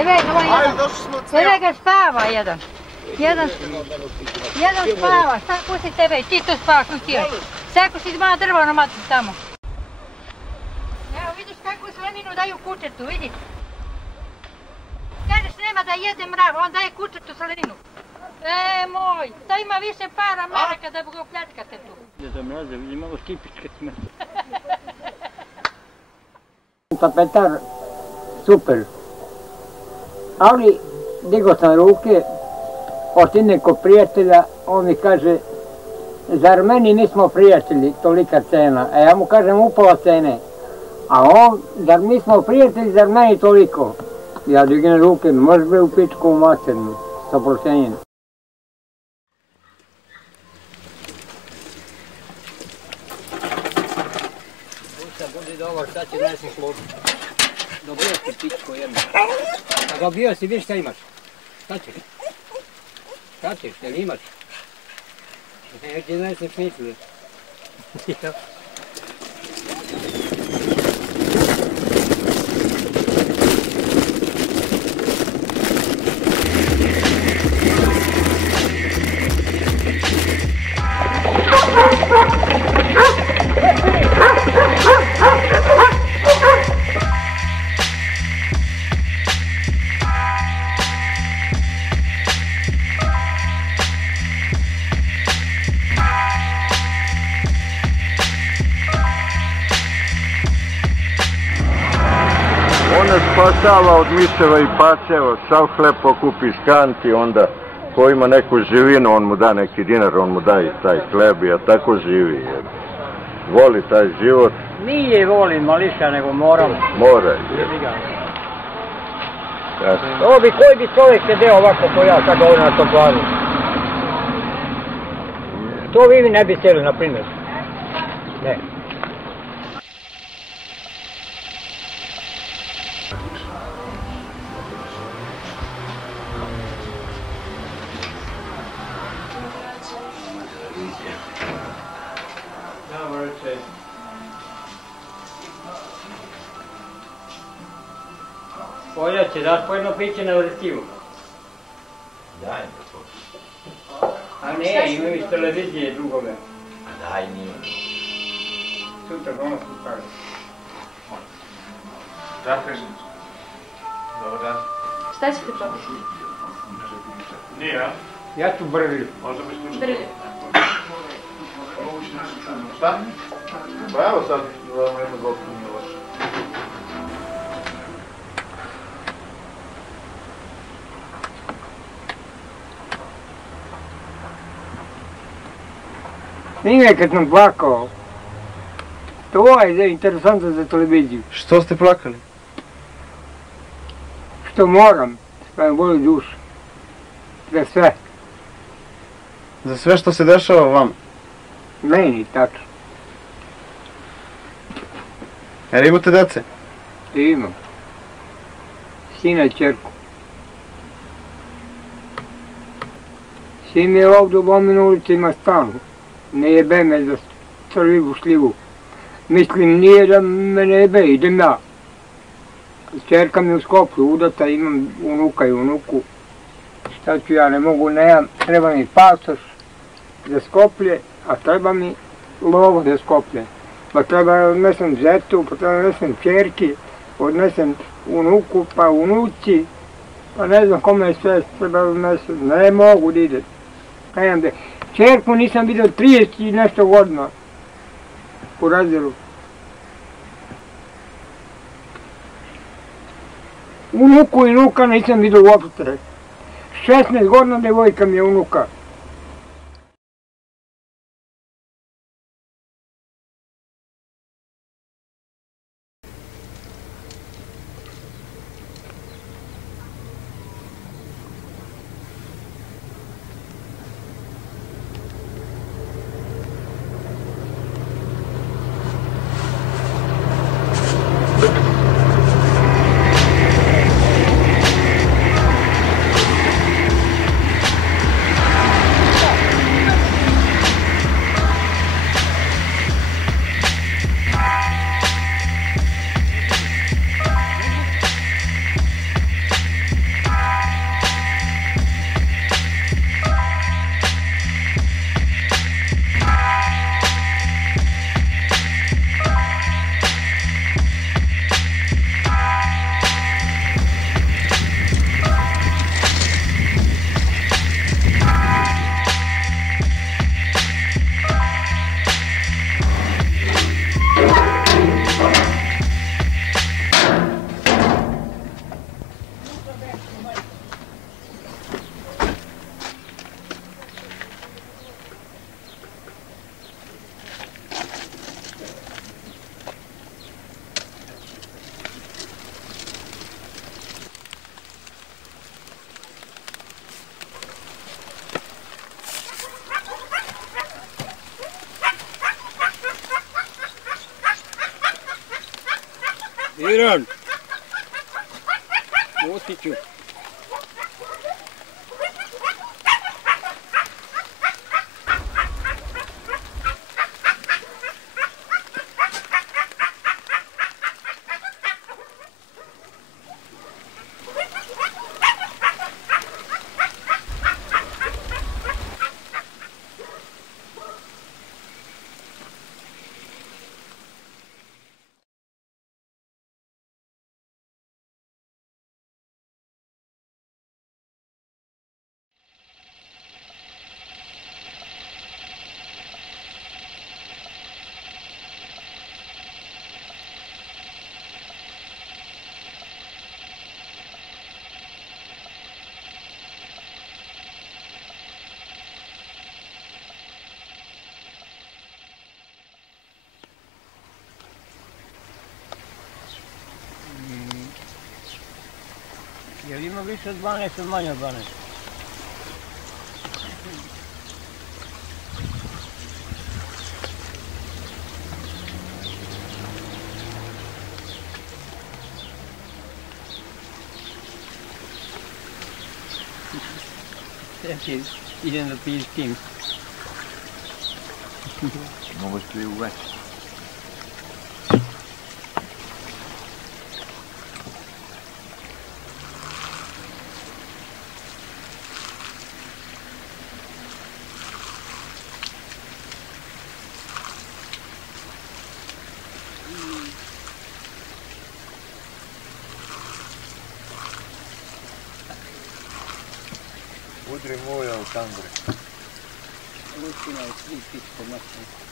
Evo ga spava jedan. Jedan spava, šta pusti tebe, ti tu spavaš u tijelu. Sako si dva drva na matu tamo. Evo vidiš kakvu slaninu daju kučetu, vidiš. Kažeš nema da jede mrav, on daje kučetu slaninu. Moj, to ima više para mrava kada ga opljačkate tu. Deda mraza, vidi malo tipička smrt. Tapetar, super. Ali digo sam ruke od nekog prijatelja, on mi kaže, zar meni nismo prijatelji, tolika cena. A ja mu kažem upola cene. A on, zar mi smo prijatelji, zar meni toliko? Ja dignem ruke, možeš bi u pičku u maternu, sa oproštenjem. Budi dobar, sad će donesem službu. Dobio si pičko jedno. A dobio si, vidiš šta imaš. Šta ćeš? Šta ćeš, jel imaš? Ja ti donesem šnicu. Spasava od miševa i paceva, sav hleb pokupi iz kanti, onda ko ima neku živinu, on mu da neki dinar, on mu daje taj hleb i tako živi. Voli taj život. Nije volim mališa, nego moram. Mora. Ovo bi, koji bi čovjek sedeo ovako ko ja sad ovdje na tom planu? To vi ne bi sjeli, na primjer. Ne. Poljače, daš po jedno piće na vrstivu? Daj mi to. A ne, imaju iz televizije drugome. A daj nije. Sutra donosi pravi. Da, Križnicu. Dobar dan. Šta ćete probati? Nije, ja? Ja ću brlju. Možda bi slučati. Brlju. Šta? Pa evo sad, da vam jedno gotno nije loše. Nije kad sam plakao. To je interesantno za televiziju. Što ste plakali? Što moram, pa me boli dušu. Za sve. Za sve što se dešava vam? Meni, tačno. Jer imate dece? Imam. Sina i čerku. Sin je ovdje u Bomin ulici ima stan. Ne jebe me za crvivu šljivu. Mislim, nije da me ne jebe, idem ja. Čerka mi u Skoplju udata, imam unuka i unuku. Šta ću ja, ne mogu, nemam, treba mi pasoš za Skoplje, a treba mi lovo za Skoplje. Pa treba da odnesem zetu, pa treba da odnesem čerki, odnesem unuku, pa unuci, pa ne znam kome je sve treba da odnesem, ne mogu da idem. Čerku nisam vidio 30 i nešto godina u razdjelu. Unuku i unuka nisam vidio uopšte. 16 godina devojka mi je unuka. Miran! Otiću. Jel ima više od 12 ili manje od 12? Idem da pijem s tim. Mogu ti u već. Udri moja u tangre. Lučina je 3 pičko masno.